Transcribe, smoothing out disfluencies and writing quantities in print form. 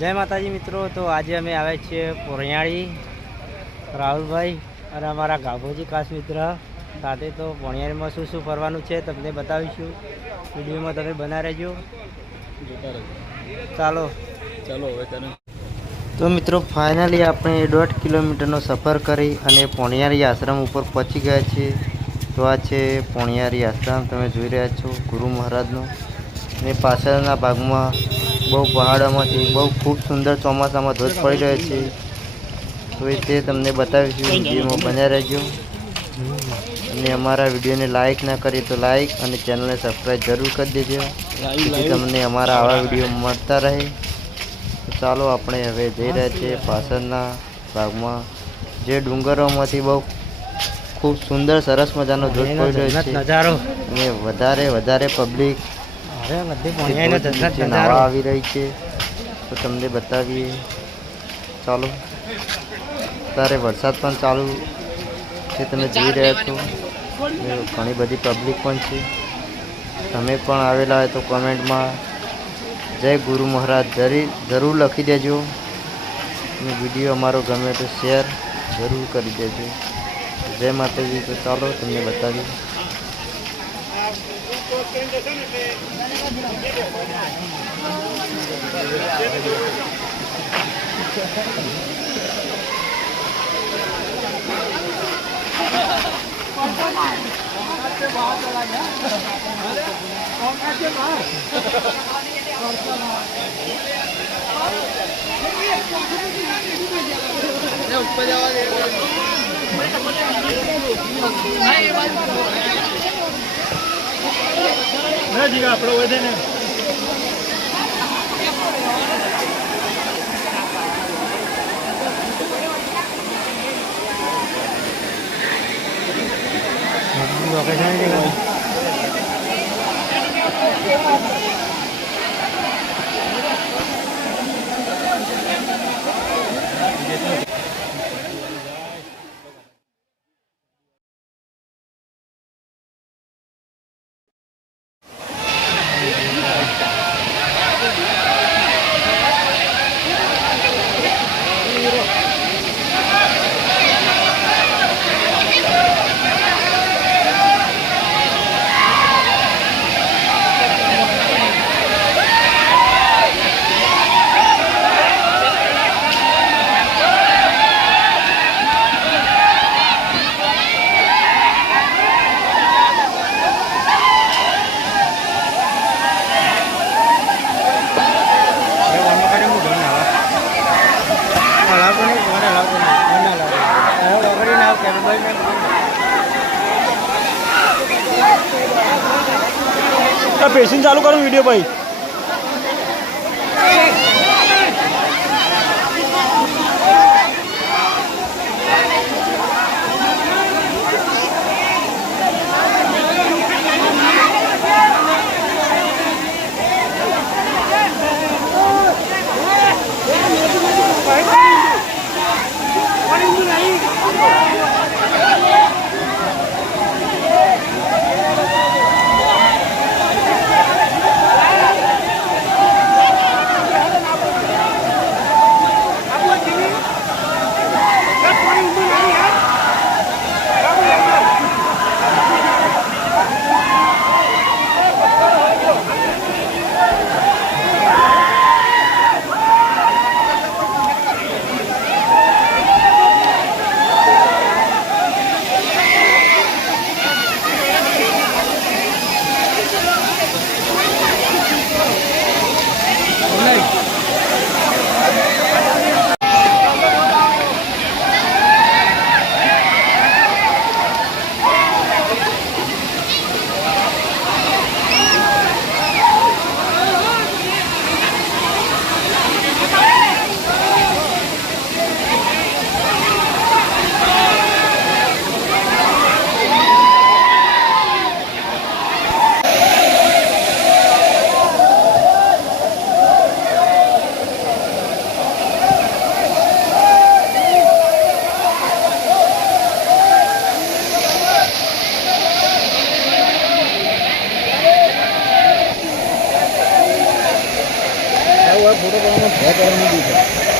જય માતાજી મિત્રો। તો આજે અમે આવ્યા છીએ પોણિયાળી રાહુલભાઈ અને અમારા ગાભોજી ખાસ મિત્ર સાથે। તો પોણિયાળીમાં શું શું ફરવાનું છે તમને બતાવીશું, વિડીયોમાં તમે બના રહેજો, ચાલો હવે તો મિત્રો ફાઇનલી આપણે 1.5 કિલોમીટરનો સફર કરી અને પોણિયાળી આશ્રમ ઉપર પહોંચી ગયા છીએ। તો આ છે પોણિયાળી આશ્રમ, તમે જોઈ રહ્યા છો ગુરુ મહારાજનો। ને પાછળના ભાગમાં બહુ પહાડોમાંથી બહુ ખૂબ સુંદર ચોમાસામાં ધોધ પડી રહ્યો છે, તો એ તે તમને બતાવીશું, વિડીયોમાં બન્યા રહેજો। અને અમારા વિડીયોને લાઇક ના કરીએ તો લાઇક અને ચેનલને સબસ્ક્રાઈબ જરૂર કરી દેજો, જેથી તમને અમારા આવા વિડીયો મળતા રહે। તો ચાલો આપણે હવે જઈ રહ્યા છીએ પાછળના ભાગમાં, જે ડુંગરોમાંથી બહુ ખૂબ સુંદર સરસ મજાનો ધોધ પડી રહ્યો છે અને વધારે પબ્લિક નાવા આવી રહી છે, તો તમને બતાવીએ। ચાલો, અત્યારે વરસાદ પણ ચાલુ છે, તમે જોઈ રહ્યા છો, ઘણી બધી પબ્લિક પણ છે। તમે પણ આવેલા હોય તો કોમેન્ટમાં જય ગુરુ મહારાજ જરૂર લખી દેજો, અને વિડીયો અમારો ગમે તો શેર જરૂર કરી દેજો। જય માતાજી। તો ચાલો તમને બતાવીએ। पेशिंग चालू करूँ वीडियो भाई। ભેટ મૂકી છે